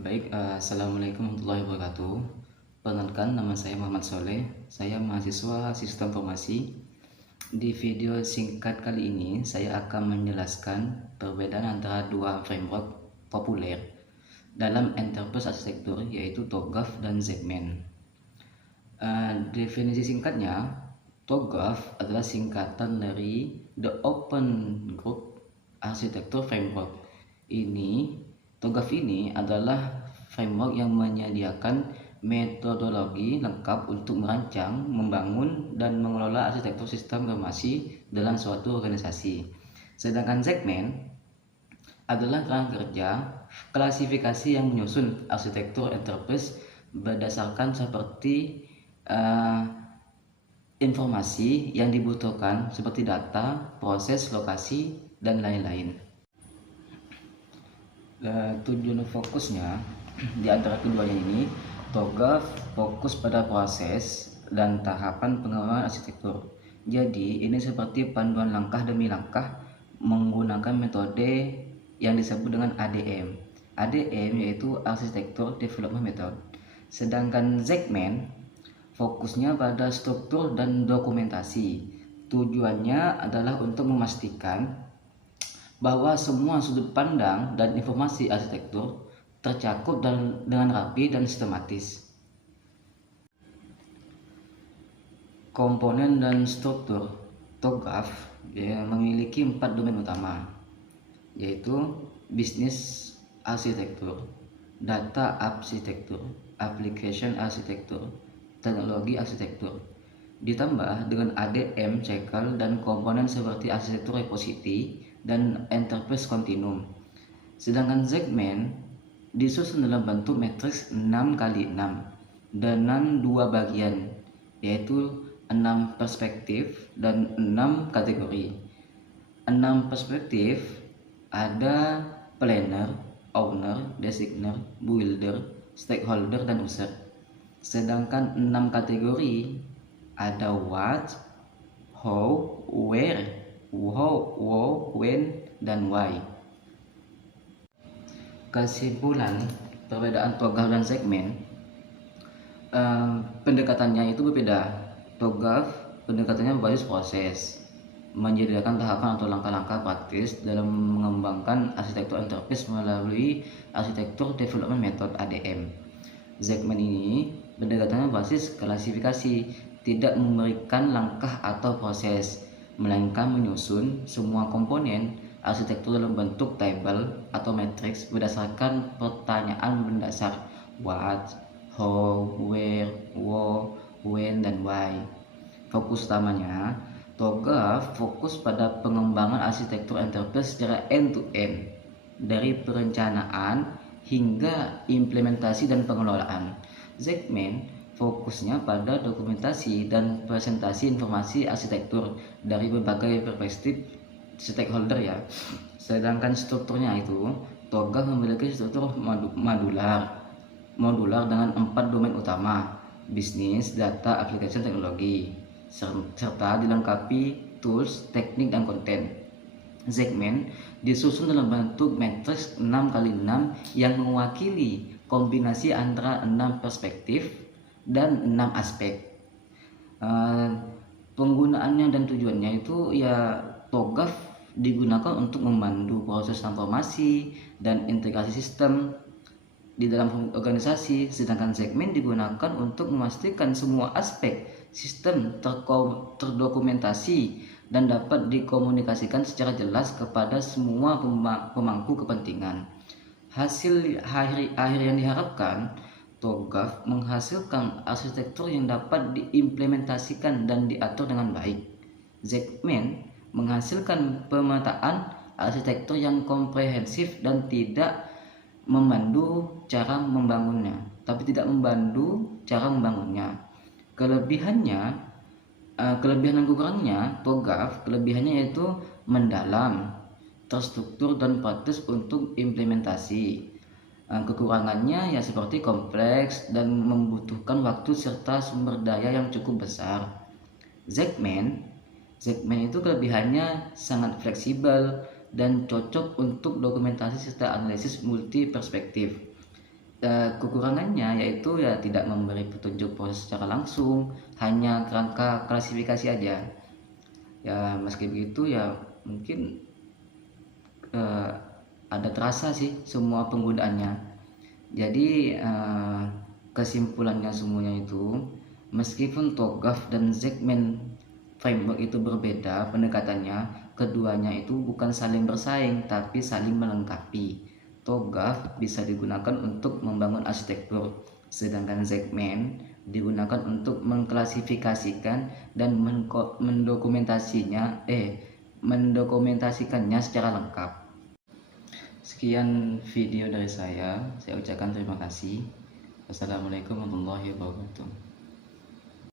Assalamualaikum warahmatullahi wabarakatuh. Perkenalkan, nama saya Muhammad Soleh. Saya mahasiswa Sistem Informasi. Di video singkat kali ini, saya akan menjelaskan perbedaan antara dua framework populer dalam enterprise arsitektur, yaitu TOGAF dan ZMAN. Definisi singkatnya, TOGAF adalah singkatan dari The Open Group Architecture Framework. TOGAF ini adalah framework yang menyediakan metodologi lengkap untuk merancang, membangun, dan mengelola arsitektur sistem informasi dalam suatu organisasi. Sedangkan ZMAN adalah kerangka kerja klasifikasi yang menyusun arsitektur enterprise berdasarkan seperti informasi yang dibutuhkan seperti data, proses, lokasi, dan lain-lain. Tujuan fokusnya di antara keduanya ini, TOGAF fokus pada proses dan tahapan pengembangan arsitektur. Jadi ini seperti panduan langkah demi langkah menggunakan metode yang disebut dengan ADM. ADM yaitu Architecture Development Method. Sedangkan ZMAN fokusnya pada struktur dan dokumentasi. Tujuannya adalah untuk memastikan bahwa semua sudut pandang dan informasi arsitektur tercakup dengan rapi dan sistematis. Komponen dan struktur TOGAF memiliki 4 domain utama, yaitu bisnis arsitektur, data arsitektur, application arsitektur, teknologi arsitektur, ditambah dengan ADM cycle dan komponen seperti arsitektur repository dan enterprise continuum. Sedangkan ZMAN disusun dalam bentuk matriks 6x6 dengan 2 bagian, yaitu 6 perspektif dan 6 kategori. 6 perspektif ada planner, owner, designer, builder, stakeholder, dan user. Sedangkan 6 kategori ada what, how, where, when, dan why. Kesimpulan perbedaan TOGAF dan ZMAN, pendekatannya itu berbeda. TOGAF pendekatannya berbasis proses, menyediakan tahapan atau langkah-langkah praktis dalam mengembangkan arsitektur enterprise melalui arsitektur development method ADM. ZMAN ini pendekatannya berbasis klasifikasi, tidak memberikan langkah atau proses, melainkan menyusun semua komponen arsitektur dalam bentuk table atau matriks berdasarkan pertanyaan mendasar what, how, where, when, dan why. Fokus utamanya, TOGAF fokus pada pengembangan arsitektur enterprise secara end-to-end, dari perencanaan hingga implementasi dan pengelolaan. ZMAN fokusnya pada dokumentasi dan presentasi informasi arsitektur dari berbagai perspektif stakeholder ya. Sedangkan strukturnya itu, TOGAF memiliki struktur modular dengan 4 domain utama: bisnis, data, aplikasi, teknologi, serta dilengkapi tools, teknik, dan konten. ZMAN disusun dalam bentuk matriks 6x6 yang mewakili kombinasi antara 6 perspektif dan 6 aspek. Penggunaannya dan tujuannya itu ya, TOGAF digunakan untuk memandu proses transformasi dan integrasi sistem di dalam organisasi, sedangkan ZMAN digunakan untuk memastikan semua aspek sistem terdokumentasi dan dapat dikomunikasikan secara jelas kepada semua pemangku kepentingan. Hasil akhir yang diharapkan, TOGAF menghasilkan arsitektur yang dapat diimplementasikan dan diatur dengan baik. ZMAN menghasilkan pemetaan arsitektur yang komprehensif dan tidak memandu cara membangunnya, Kelebihan dan kekurangannya TOGAF, kelebihannya yaitu mendalam, terstruktur, dan praktis untuk implementasi. Kekurangannya ya seperti kompleks dan membutuhkan waktu serta sumber daya yang cukup besar. ZMAN itu kelebihannya sangat fleksibel dan cocok untuk dokumentasi serta analisis multi perspektif. Kekurangannya yaitu ya tidak memberi petunjuk proses secara langsung, hanya kerangka klasifikasi aja. Ya meski begitu ya mungkin eh, ada terasa sih semua penggunaannya. Jadi kesimpulannya semuanya itu, meskipun TOGAF dan segmen framework itu berbeda pendekatannya, keduanya itu bukan saling bersaing tapi saling melengkapi. TOGAF bisa digunakan untuk membangun arsitektur, sedangkan segmen digunakan untuk mengklasifikasikan dan mendokumentasikannya secara lengkap. Sekian video dari saya ucapkan terima kasih. Wassalamualaikum warahmatullahi wabarakatuh.